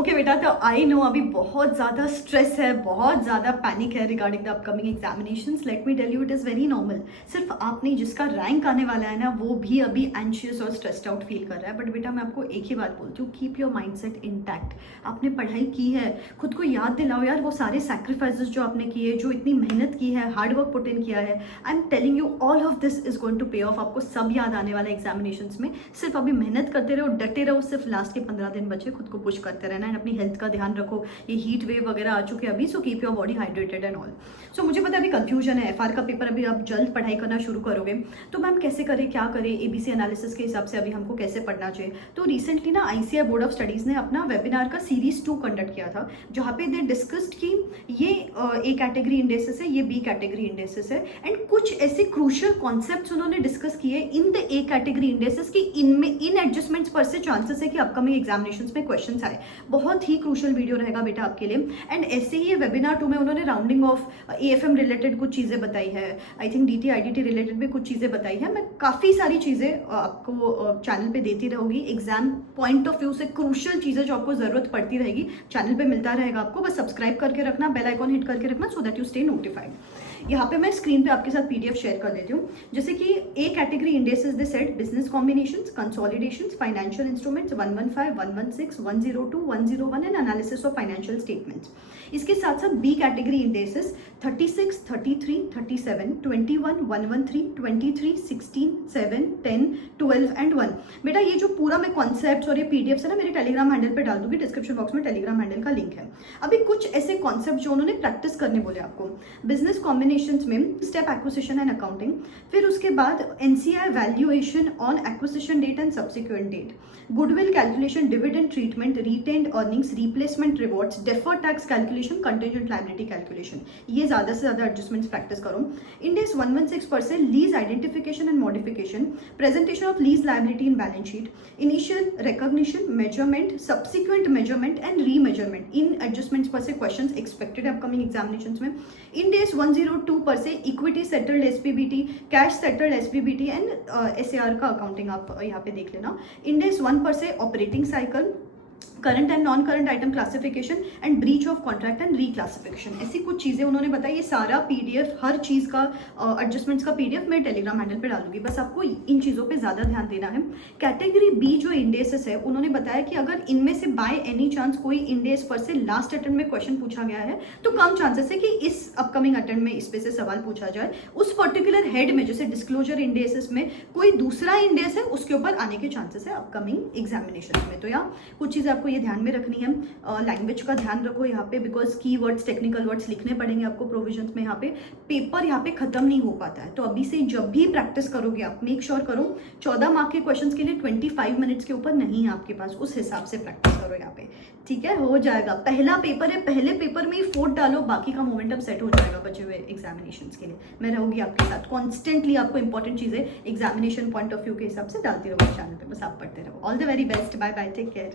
Okay बेटा, तो I know अभी बहुत ज़्यादा स्ट्रेस है, बहुत ज़्यादा पैनिक है regarding the upcoming examinations. Let me tell you, it is very normal. सिर्फ आप नहीं, जिसका रैंक आने वाला है ना, वो भी अभी एंशियस और स्ट्रेस्ड आउट फील कर रहा है। बट बेटा, मैं आपको एक ही बात बोलती हूँ, keep your mind set intact. आपने पढ़ाई की है, खुद को याद दिलाओ यार वो सारे सैक्रिफाइसेस जो आपने किए, जो इतनी मेहनत की है, हार्ड वर्क पुट इन किया है। I am telling you, all of this is going to pay off. आपको सब याद आने वाला है एग्जामिनेशंस में। सिर्फ अभी मेहनत करते रहो, डटे रहो। सिर्फ लास्ट के 15 दिन बचे, खुद को पुश करते रहना है। अपनी हेल्थ का ध्यान रखो। ये हीट वेव वगैरह आ चुके हैं अभी, so keep your body hydrated and all. So मुझे पता है अभी कंफ्यूजन है, एफआर का पेपर अभी आप जल्द पढ़ाई करना शुरू करोगे, तो मैम कैसे करें, क्या करें, एबीसी एनालिसिस के हिसाब से अभी हमको कैसे पढ़ना चाहिए। तो रिसेंटली ना आईसीएआई बोर्ड ऑफ स्टडीज ने अपना वेबिनार का सीरीज 2 कंडक्ट किया था, जहाँ पे दे डिस्कस्ड कि ये ए कैटेगरी इंडेसेस है, ये बी कैटेगरी इंडेसेस है, एंड कुछ ऐसे क्रूशियल कॉन्सेप्ट्स उन्होंने डिस्कस किए in the A category indices की इनमें इन एडजस्टमेंट्स पर से चांसेस है कि अपकमिंग एग्जामिनेशंस में क्वेश्चंस आए। बहुत ही क्रूशियल वीडियो रहेगा बेटा आपके लिए। एंड ऐसे ही वेबिनार 2 में उन्होंने राउंडिंग ऑफ एएफएम रिलेटेड कुछ चीज़ें बताई है, I think DT IDT related भी कुछ चीज़ें बताई है। मैं काफ़ी सारी चीज़ें आपको चैनल पे देती रहूँगी, एग्जाम पॉइंट ऑफ व्यू से क्रूशियल चीज़ें जो आपको ज़रूरत पड़ती रहेगी चैनल पे मिलता रहेगा आपको। बस सब्सक्राइब करके रखना, बेल आइकॉन हिट करके रखना, so that you stay notified. यहाँ पे मैं स्क्रीन पे आपके साथ पीडीएफ शेयर कर देती हूँ। जैसे कि A category Ind ASes they set business combinations, consolidations, financial instruments 115, 116, 102, 101 and analysis of financial statements. इसके साथ साथ बी कैटेगरी इंडेसेस 36, 33, 37, 21, 113, 23, 16, 7, 10, 12 एंड 1। बेटा ये जो पूरा मैं कॉन्सेप्ट्स और ये पीडीएफ है ना, मेरे टेलीग्राम हैंडल पे डाल दूंगी, डिस्क्रिप्शन बॉक्स में टेलीग्राम हैंडल का लिंक है। अभी कुछ ऐसे कॉन्सेप्ट जो उन्होंने प्रैक्टिस करने बोले आपको, बिजनेस कॉम्बिनेशंस में स्टेप एक्विजिशन एंड अकाउंटिंग, फिर उसके बाद NCI valuation on acquisition date and subsequent date, goodwill calculation, dividend treatment, retained earnings, replacement rewards, deferred tax calculation, contingent liability calculation. ये ज़्यादा से ज़्यादा एडजस्टमेंट्स प्रैक्टिस करो। इंडेस 116 पर से lease identification and modification, presentation of lease liability in balance sheet, initial recognition, measurement, subsequent measurement and remeasurement. इन adjustments पर से क्वेश्चंस एक्सपेक्टेड है अपकमिंग एग्जामिनेशंस में। इंडेस 102 पर से equity settled SBPT, cash settled SBPT and SAR का accounting आप यहाँ पे देख लेना। इंडेस 1 पर से operating cycle, current and non current item classification and breach of contract and reclassification. ऐसी कुछ चीज़ें उन्होंने बताई। ये सारा पीडीएफ, हर चीज़ का एडजस्टमेंट्स का पीडीएफ मैं टेलीग्राम हैंडल पे डाल दूंगी। बस आपको इन चीज़ों पे ज़्यादा ध्यान देना है। कैटेगरी बी जो इंडेसेस है, उन्होंने बताया कि अगर इनमें से बाय एनी चांस कोई इंडेस पर से लास्ट अटेम्प्ट में क्वेश्चन पूछा गया है, तो कम चांसेस है कि इस अपकमिंग अटेम्प्ट में इस पे से सवाल पूछा जाए। उस पर्टिकुलर हेड में, जैसे डिस्क्लोजर इंडेसेस में कोई दूसरा इंडेस है, उसके ऊपर आने के चांसेस है अपकमिंग एग्जामिनेशन में। तो यहाँ कुछ चीज़ें आपको ये ध्यान में रखनी है। लैंग्वेज का ध्यान रखो यहाँ पे, बिकॉज की वर्ड्स, टेक्निकल वर्ड्स लिखने पड़ेंगे आपको प्रोविजंस में। यहाँ पे पेपर यहाँ पे खत्म नहीं हो पाता है, तो अभी से जब भी प्रैक्टिस करोगे आप मेक श्योर करो 14 मार्क के क्वेश्चंस के लिए 25 मिनट्स के ऊपर नहीं है आपके पास, उस हिसाब से प्रैक्टिस करो यहाँ पे, ठीक है। हो जाएगा, पहला पेपर है, पहले पेपर में ही फोर्थ डालो, बाकी का मोमेंटम सेट हो जाएगा बचे हुए एग्जामिनेशंस के लिए। मैं रहूंगी आपके साथ कॉन्स्टेंटली, आपको इंपॉर्टेंट चीजें एग्जामिनेशन पॉइंट ऑफ व्यू के हिसाब से डालती रहूंगी चैनल पे। बस आप पढ़ते रहो। All the very best, bye bye, take care.